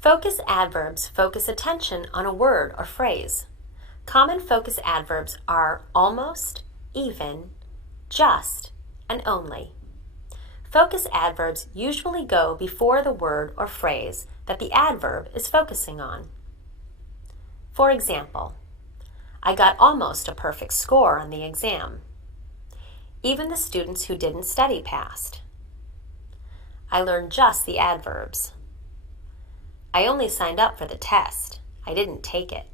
Focus adverbs focus attention on a word or phrase. Common focus adverbs are almost, even, just, and only. Focus adverbs usually go before the word or phrase that the adverb is focusing on. For example, I got almost a perfect score on the exam. Even the students who didn't study passed. I learned just the adverbs. I only signed up for the test. I didn't take it.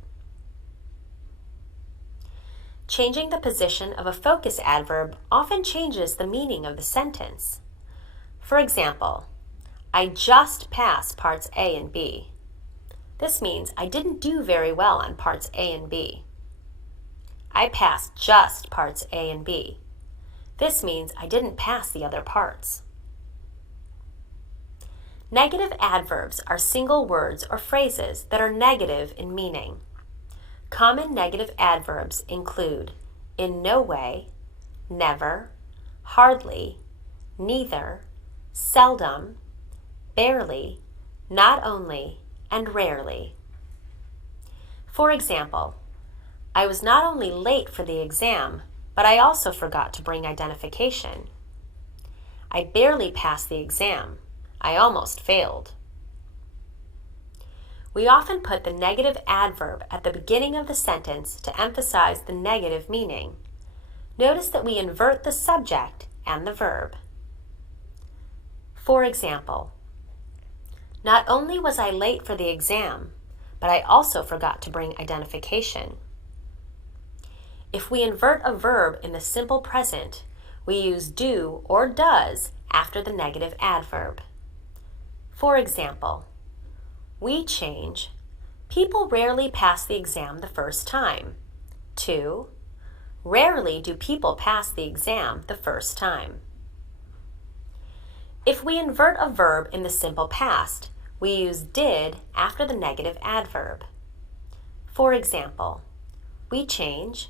Changing the position of a focus adverb often changes the meaning of the sentence. For example, I just passed parts A and B. This means I didn't do very well on parts A and B. I passed just parts A and B. This means I didn't pass the other parts. Negative adverbs are single words or phrases that are negative in meaning. Common negative adverbs include in no way, never, hardly, neither, seldom, barely, not only, and rarely. For example, I was not only late for the exam, but I also forgot to bring identification. I barely passed the exam. I almost failed. We often put the negative adverb at the beginning of the sentence to emphasize the negative meaning. Notice that we invert the subject and the verb. For example, not only was I late for the exam, but I also forgot to bring identification. If we invert a verb in the simple present, we use do or does after the negative adverb. For example, we change, people rarely pass the exam the first time, to rarely do people pass the exam the first time. If we invert a verb in the simple past, we use did after the negative adverb. For example, we change,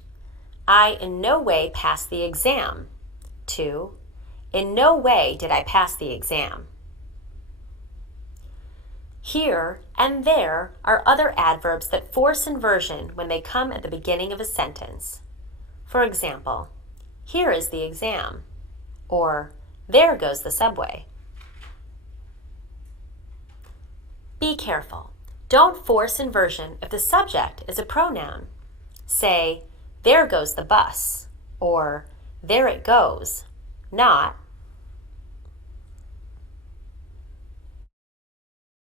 I in no way passed the exam, to in no way did I pass the exam. Here and there are other adverbs that force inversion when they come at the beginning of a sentence. For example, here is the exam, or there goes the subway. Be careful. Don't force inversion if the subject is a pronoun. Say, there goes the bus, or there it goes, not